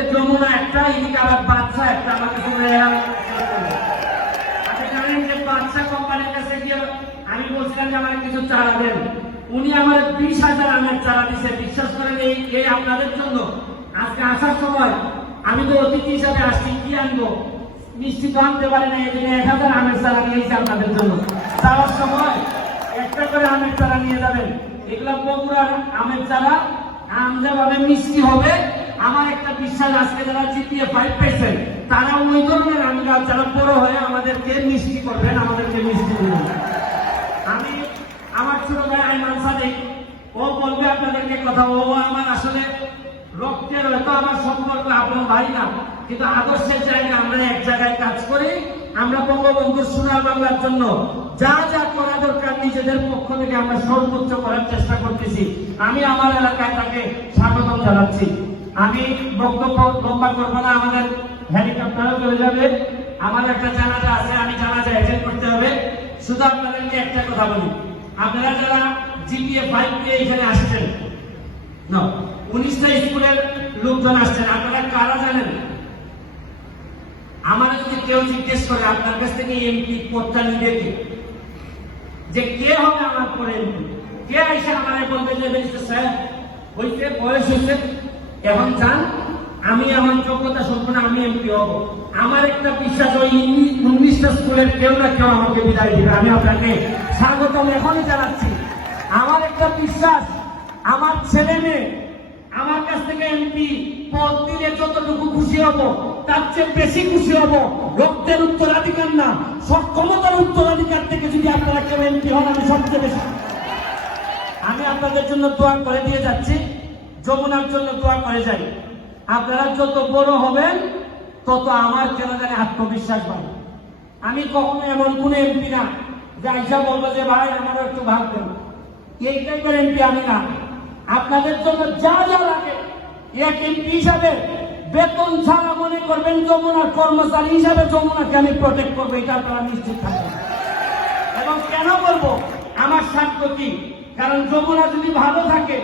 মধ্যে যমুনা একটা, এদিকে আবার বাদশা একটা জানেন যে বাদশা কোম্পানির কাছে গিয়ে আমি বলছিলাম যে, আমার কিছু চারা দেন। উনি আমার বিশ হাজার আমের চারা দিছে। বিশ্বাস করেন, এই এই আপনাদের জন্য আজকে আসার সময় আমি তো অতিথি হিসাবে আসছি, কি আনব? মিষ্টি তো আনতে পারি না, এই জন্য এক হাজার আমের চারা নিয়েছি আপনাদের জন্য। সময় একটা করে আমের চারা নিয়ে যাবেন। এগুলো বগুড়ার আমের চারা, আম যেভাবে মিষ্টি হবে আমার একটা বিশ্বাস আজকে যারা জিপিএ ফাইভ পেয়েছেন, তারা ওই ধরনের আম গাছ যারা বড় হয়ে আমাদেরকে মিষ্টি করবেন, আমাদেরকে মিষ্টি দিবেন। আমি আমার ছোট ভাই আইমান সাদিক, ও বলবে আপনাদেরকে কথা, ও আমার আসলে রক্তের হয়তো আমার সম্পর্ক আপন ভাই না, কিন্তু আদর্শের জায়গা আমরা এক জায়গায় কাজ করি, আমরা বঙ্গবন্ধুর সোনার বাংলার জন্য যা যা করা দরকার নিজেদের পক্ষ থেকে আমরা সর্বোচ্চ করার চেষ্টা করতেছি। আমি আমার এলাকায় তাকে স্বাগতম জানাচ্ছি। আমি বক্তব্য লম্বা করব না, আমাদের হেলিকপ্টারও চলে যাবে। আমার একটা জানাজা আছে, আমি জানাজা অ্যাটেন্ড করতে হবে। শুধু আপনাদেরকে একটা কথা বলি। আপনারা যারা জিপিএ ফাইভ দিয়ে এখানে আসছেন না উনিশটা স্কুলের লোকজন আসছেন, আপনারা কারা জানেন? আমার যদি কেউ জিজ্ঞেস করে, আপনার কাছ থেকে এমপি পদটা নিবে কে? যে কে হবে আমার পরে এমপি কে এসে আমার বলবে যে ব্যারিস্টার সাহেব হইতে বয়স হয়েছে এখন যান আমি আমার যোগ্যতা সম্পন্ন, আমি এমপি হব। আমার একটা বিশ্বাস ওই উনিশটা স্কুলের কেউ না কেউ আমাকে বিদায় দিবে। আমি আপনাকে স্বাগতম এখনই জানাচ্ছি। আমার একটা বিশ্বাস, আমার ছেলে মেয়ে, আমার কাছ থেকে এমপি পদ দিলে যতটুকু খুশি হব, তার চেয়ে বেশি খুশি হব রক্তের উত্তরাধিকার না। সক্ষমতার উত্তরাধিকার থেকে যদি আপনারা কেউ এমপি হন, আমি সবচেয়ে বেশি আমি আপনাদের জন্য দোয়া করে দিয়ে যাচ্ছি। যমুনার জন্য দোয়া করে যাই। আপনারা যত বড় হবেন, তত আমার কেন জানি আত্মবিশ্বাস বাড়বে আমি কখনো এমন কোন এমপি না, যে আইসা বলব যে, ভাই, আমারও একটু ভাগ দেন। এই টাইপের এমপি আমি না। আপনাদের জন্য যা যা লাগে, এক এমপি হিসাবে বেতন ছাড়া মনে করবেন যমুনার কর্মচারী হিসাবে যমুনাকে আমি প্রোটেক্ট করব, এটা আপনারা নিশ্চিত থাকবেন। এবং কেন বলব, আমার স্বার্থ কি? কারণ যমুনা যদি ভালো থাকে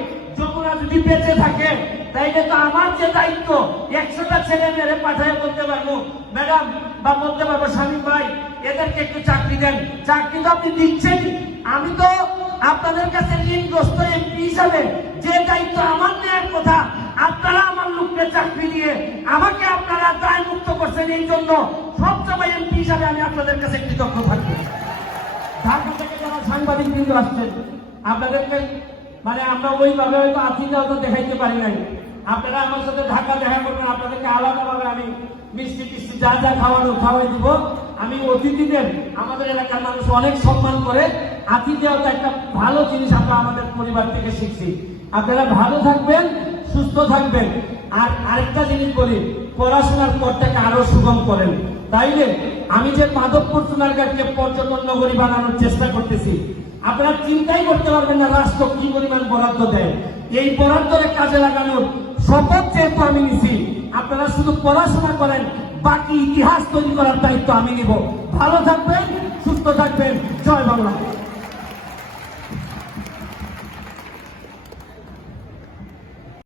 যদি বেঁচে থাকে, তাইলে তো আমার যে দায়িত্ব, একশোটা ছেলে মেয়েরে পাঠায় বলতে পারব। ম্যাডাম বা বলতে পারব স্বামী ভাই, এদেরকে একটু চাকরি দেন। চাকরি তো আপনি দিচ্ছেন। আমি তো আপনাদের কাছে ঋণগ্রস্ত এমপি হিসাবে যে দায়িত্ব আমার নেওয়ার কথা, আপনারা আমার লোককে চাকরি দিয়ে আমাকে আপনারা দায় মুক্ত করছেন এই জন্য সবসময় এমপি হিসাবে আমি আপনাদের কাছে কৃতজ্ঞ থাকব। ঢাকা থেকে যারা সাংবাদিক বৃন্দ আসছেন, আপনাদেরকে মানে আমরা ওইভাবে হয়তো আতিথ্যতা দেখাইতে পারি নাই। আপনারা আমার সাথে ঢাকা দেখা করবেন, আপনাদেরকে আলাদাভাবে আমি মিষ্টি টিষ্টি যা যা খাওয়ানো খাওয়াই দিব। আমি অতিথিদের, আমাদের এলাকার মানুষ অনেক সম্মান করে। আতিথেয়তা একটা ভালো জিনিস আমরা আমাদের পরিবার থেকে শিখছি। আপনারা ভালো থাকবেন সুস্থ থাকবেন। আর আরেকটা জিনিস বলি, পড়াশোনার পথটাকে আরও সুগম করেন। তাইলে আমি যে মাধবপুর সোনারগাঁকে পর্যটন নগরী বানানোর চেষ্টা করতেছি, আপনারা চিন্তাই করতে পারবেন না রাষ্ট্র কি পরিমাণ বরাদ্দ দেয়। এই বরাদ্দরে কাজে লাগানোর শপথ যেহেতু আমি নিছি, আপনারা শুধু পড়াশোনা করেন, বাকি ইতিহাস তৈরি করার দায়িত্ব আমি নিব। ভালো থাকবেন, সুস্থ থাকবেন। জয় বাংলা।